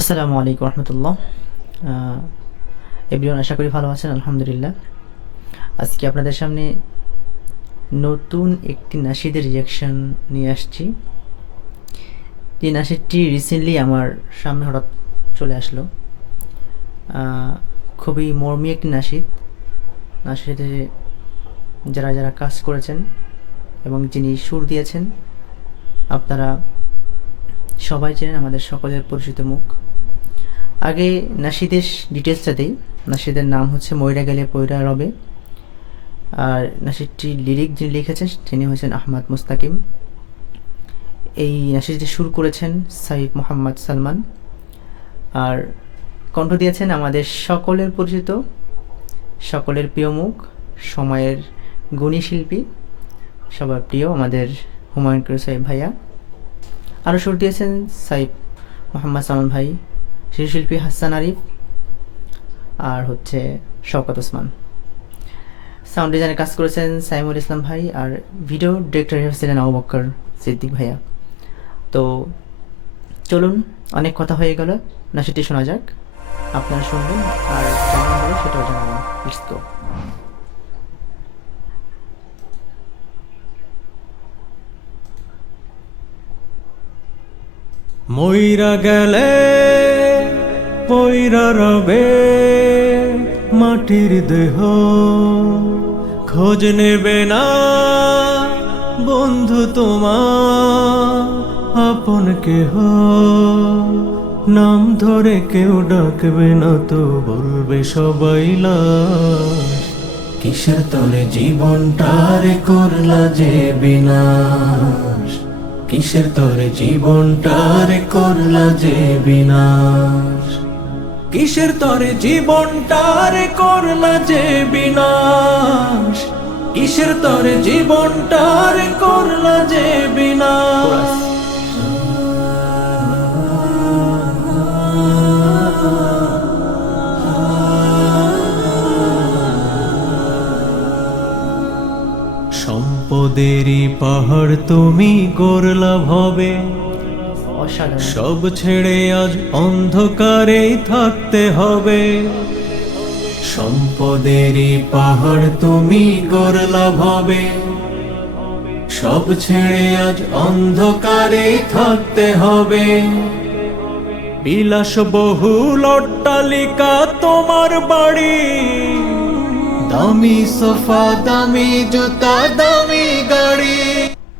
আসসালামু আলাইকুম রহমতুল্লাহ। এভরিওয়ান আশা করি ভালো আছেন, আলহামদুলিল্লাহ। আজকে আপনাদের সামনে নতুন একটি নাশিদের রিয়াকশন নিয়ে আসছি। যে নাশিদটি রিসেন্টলি আমার সামনে হঠাৎ চলে আসলো। খুবই মর্মী একটি নাশিদ নাশিদে যারা যারা কাজ করেছেন এবং যিনি সুর দিয়েছেন, আপনারা সবাই চেনেন আমাদের সকলের পরিচিত মুখ। আগে নাসিদের ডিটেলসটা দিই। নাসিদের নাম হচ্ছে ময়রা গেলে পয়রা রবে। আর নাসিদটি লিরিক যিনি লিখেছেন, তিনি হচ্ছেন আহমদ মুস্তাকিম। এই নাসিদটি সুর করেছেন সাইফ মোহাম্মদ সালমান। আর কণ্ঠ দিয়েছেন আমাদের সকলের পরিচিত, সকলের প্রিয় মুখ, সময়ের গুণী শিল্পী, সবার প্রিয় আমাদের হুমায়ুন কবির সাহেব ভাইয়া। আরও সুর দিয়েছেন সাইফ মোহাম্মদ সালমান ভাই। শিশুশিল্পী হাসান আরিফ আর হচ্ছে শওকত ওসমান। সাউন্ড ডিজাইনে কাজ করেছেন সাইমুল ইসলাম ভাই আর ভিডিও ডিরেক্টর ছিলেন আবু বক্কর সিদ্দিক ভাইয়া। তো চলুন, অনেক কথা হয়ে গেল। না, সেটি শোনা যাক। আপনারা শুনবেন আর কেমন সেটাও জানাবেন। লেটস গো মইরা গেলে পইরা রবে মাটির দেহ। খোঁজ নেবে না বন্ধু তোমার, আপন কেহ। নাম ধরে কেউ ডাকবে না তো বলবে সবাই কিসের তরে জীবনটারে করলা যে বিনাশ? কিসের তরে জীবনটারে করলা যে বিনাশ? কিসের তরে জীবনটারে করলা যে বিনাশ? কিসের তরে জীবনটারে করলা যে বিনাশ? সম্পদেরই পাহাড় তুমি গড়লা ভবে। অসাধারণ। সব ছেড়ে আজ অন্ধকারে থাকতে হবে। সম্পদেরই পাহাড় তুমি গড়লা ভবে। সব ছেড়ে আজ অন্ধকারে থাকতে হবে। বিলাস বহুল অট্টালিকা তোমার বাড়ি। দামি সোফা দামি জুতা দামি গাড়ি।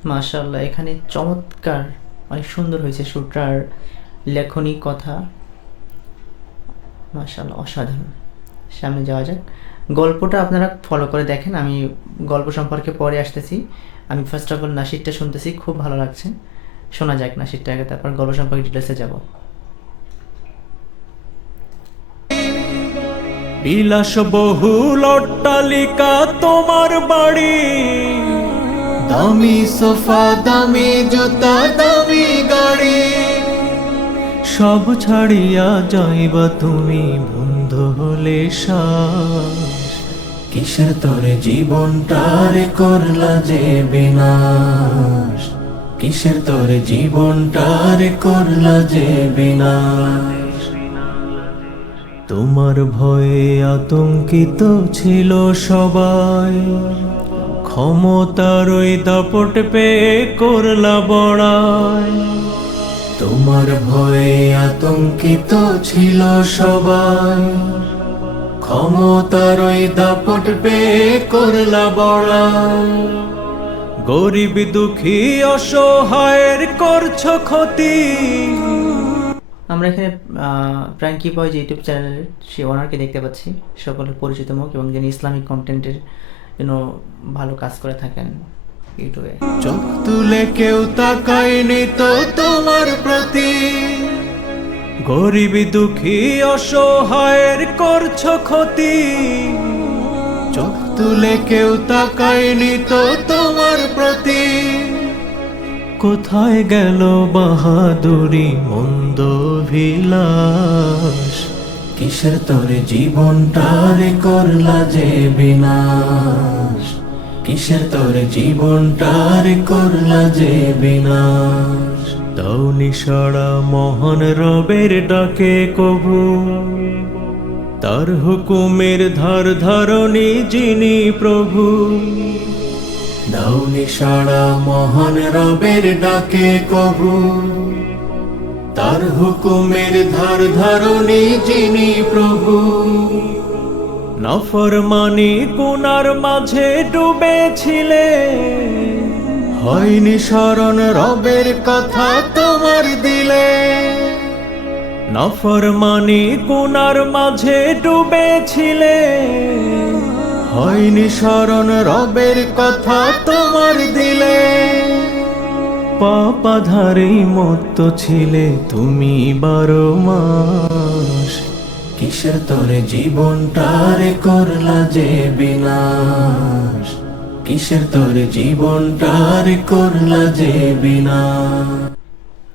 মাশাল্লাহ এখানে চমৎকার। অনেক সুন্দর হয়েছে সুরটার লেখনী কথা। মাশাল্লাহ অসাধারণ। সামনে যাওয়া যাক। গল্পটা আপনারা ফলো করে দেখেন, আমি গল্প সম্পর্কে পরে আসতেছি। আমি ফার্স্ট অফ অল নাসিরটা শুনতেছি, খুব ভালো লাগছে। শোনা যাক নাসিরটা আগে, তারপর গল্প সম্পর্কে ডিটেলসে যাব। বিলাস বহুল অট্টালিকা তোমার বাড়ি। দামি সোফা, দামি জুতা, দামি গাড়ি। সব ছাড়িয়া যাইবা তুমি বন্ধ হলে শ্বাস কিসের তরে জীবনটারে করলা যে বিনাশ? কিসের তরে জীবনটারে করলা যে বিনাশ? তোমার ভয়ে আতঙ্কিত ছিল সবাই। ক্ষমতার ওই দাপট পেয়ে করলা বড়াই। তোমার ভয়ে আতঙ্কিত ছিল সবাই। ক্ষমতার ওই দাপট পেয়ে করলা বড়াই। গরিব দুঃখী অসহায়ের করছ ক্ষতি। আমরা এখানে প্র্যাঙ্কি বয় যে ইউটিউব চ্যানেলের সে ওনারকে দেখতে পাচ্ছি। সকলের পরিচিত মুখ এবং যিনি ইসলামিক কন্টেন্টের জন্য ভালো কাজ করে থাকেন ইউটিউবে। চোখ তুলে কেউ তাকায়নি তো তোমার প্রতি। গরিব দুঃখী অসহায়ের করছ ক্ষতি। চোখ তুলে কেউ তাকায়নি তো তোমার প্রতি। কোথায় গেল বাহাদুরি, মন্দ ভিলাস কিসের তরে জীবনটারে করলা যে বিনাশ? কিসের তোর জীবনটার করলা যে বিনাশ? দাও নিশারা মহান রবের ডাকে কবু। তার হুকুমের ধার ধারণী যিনি প্রভু। দাও নিশারা মহান রবের ডাকে কবু। তার হুকুমের ধার ধারণী যিনি প্রভু। নফরমানি কোনার মাঝে ডুবেছিলে। হয়নি স্মরণ রবের কথা তোমার দিলে। নফরমানি কোনার মাঝে ডুবেছিলে। হয়নি স্মরণ রবের কথা তোমার দিলে। পাপাধারেই মত্ত ছিলে তুমি বারো মাস। কিসের তোরে জীবনটারে করলা যে বিনাশ? কিসের তোরে জীবনটারে করলা যে বিনাশ?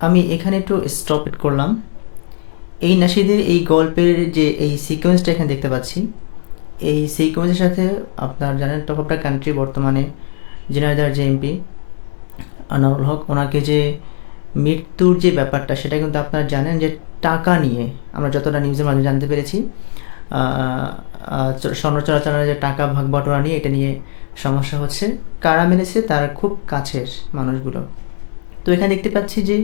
আমি এখানে একটু স্টপ ইট করলাম। এই নাসিদের এই গল্পের যে এই সিকোয়েন্সটা এখানে দেখতে পাচ্ছি। এই সিকোয়েন্সের সাথে আপনার জানেন টপ আপটা কান্ট্রি বর্তমানে, জেনারেদার যে এমপি আনারুল হক ওনাকে যে মৃত্যুর যে ব্যাপারটা, সেটা কিন্তু আপনারা জানেন যে টাকা নিয়ে আমরা যতটা নিউজের মাধ্যমে জানতে পেরেছি স্বর্ণ চলাচলের যে টাকা ভাগ বটরা নিয়ে এটা নিয়ে সমস্যা হচ্ছে। কারা মেরেছে? তার খুব কাছের মানুষগুলো। তো এখানে দেখতে পাচ্ছি যে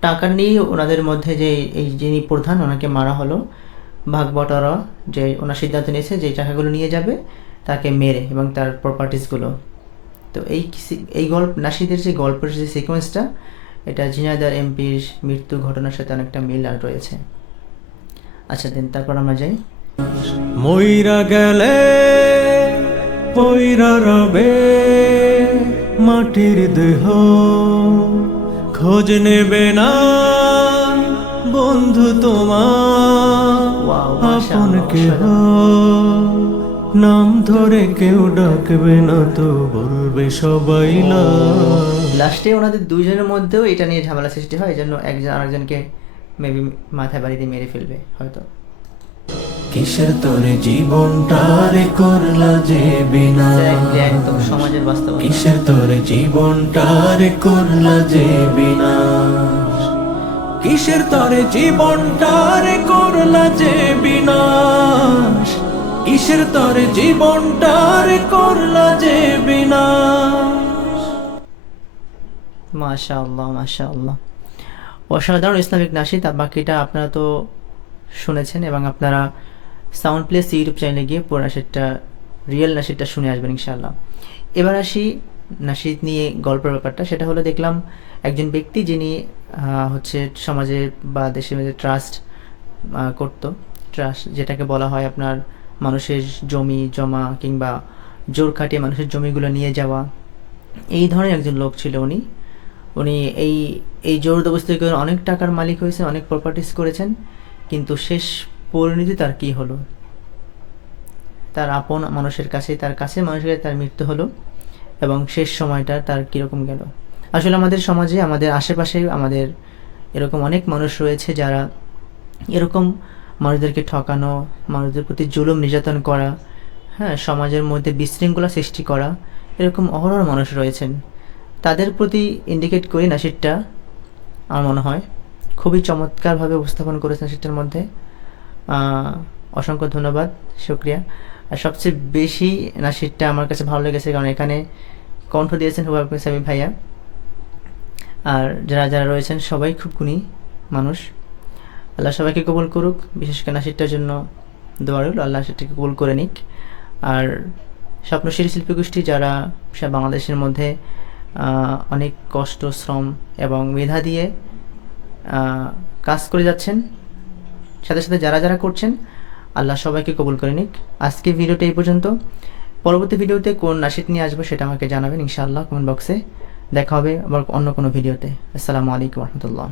টাকা নিয়ে ওনাদের মধ্যে যে এই যিনি প্রধান, ওনাকে মারা হলো। ভাগ বটরা যে ওনার সিদ্ধান্ত নিয়েছে যে টাকাগুলো নিয়ে যাবে, তাকে মেরে এবং তার প্রপার্টিসগুলো তো এই এই গল্প নাসিদের যে গল্পের যে সিকোয়েন্সটা এটা ঝিনাইদার এমপির মৃত্যু ঘটনার সাথে অনেকটা মিল আর রয়েছে। আচ্ছা দেন তারপর আমরা যাই। ময়রা গেলে পইরা রবে মাটির দেহ খোঁজ নেবে না বন্ধু তোমার আপন কেহ। নাম ধরে কেউ ডাকবে না তো বলবে সবাই না। লাস্টে ওনাদের দুইজনের মধ্যেও এটা নিয়ে ঝামেলা সৃষ্টি হয় এই জন্য একজন আরেকজনকে মেবি মাথায় বাড়িতে মেরে ফেলবে হয়তো। কিসের তোরে জীবনটারে করলা যে বিনা? একদম সমাজের বাস্তবতা। কিসের তোরে জীবনটা রে করলা যে বিনা? কিসের তোরে জীবনটারে করলা যে বিনাশ কিসের তোরে জীবনটারে করলা যে বিনাশ মাশা আল্লাহ মাশা আল্লাহ অসাধারণ ইসলামিক আর বাকিটা আপনারা তো শুনেছেন এবং আপনারা সাউন্ড প্লেস ইউটিউব চ্যানেলে গিয়ে পুরো নাশিদটা রিয়েল নাশিদটা শুনে আসবেন ইনশাআল্লাহ। এবার আসি নাশিদ নিয়ে গল্পের ব্যাপারটা। সেটা হলো দেখলাম একজন ব্যক্তি যিনি হচ্ছে সমাজে বা দেশের মধ্যে ট্রাস্ট করতো। ট্রাস্ট যেটাকে বলা হয় আপনার মানুষের জমি, জমা কিংবা জোর খাটিয়ে মানুষের জমিগুলো নিয়ে যাওয়া। এই ধরনের একজন লোক ছিল উনি। উনি এই এই জোর দবস্তি করে অনেক টাকার মালিক হয়েছে, অনেক প্রপার্টিস করেছেন, কিন্তু শেষ পরিণতি তার কি হলো? তার আপন মানুষের কাছে তার কাছে মানুষের কাছে তার মৃত্যু হলো এবং শেষ সময়টা তার কীরকম গেল? আসলে আমাদের সমাজে, আমাদের আশেপাশে আমাদের এরকম অনেক মানুষ রয়েছে যারা এরকম মানুষদেরকে ঠকানো, মানুষদের প্রতি জুলুম নির্যাতন করা হ্যাঁ সমাজের মধ্যে বিশৃঙ্খলা সৃষ্টি করা, এরকম অহরহ মানুষ রয়েছেন। তাদের প্রতি ইন্ডিকেট করি নাসিরটা, আমার মনে হয়। খুবই চমৎকারভাবে উপস্থাপন করেছেন নাসিরটার মধ্যে। অসংখ্য ধন্যবাদ, শুক্রিয়া। আর সবচেয়ে বেশি নাসিরটা আমার কাছে ভালো লেগেছে, কারণ এখানে কণ্ঠ দিয়েছেন হুবাব সামি ভাইয়া। আর যারা যারা রয়েছেন, সবাই খুব গুণী মানুষ। আল্লাহ সবাইকে কবুল করুক। বিশেষ করে নাসিরটার জন্য দোয়া রইল। আল্লাহ সেটাকে কবুল করে নিক। আর স্বপ্নশীল শিল্পী গোষ্ঠী যারা, সে বাংলাদেশের মধ্যে অনেক কষ্ট, শ্রম এবং মেধা দিয়ে কাজ করে যাচ্ছেন। সাথে সাথে যারা যারা করছেন, আল্লাহ সবাইকে কবুল করে নিক। আজকে ভিডিওটা এই পর্যন্ত। পরবর্তী ভিডিওতে কোন নাশিদ নিয়ে আসব সেটা আমাকে জানাবেন ইনশাআল্লাহ কমেন্ট বক্সে। দেখা হবে আবার অন্য কোনো ভিডিওতে। আসসালামু আলাইকুম রহমতুল্লাহ।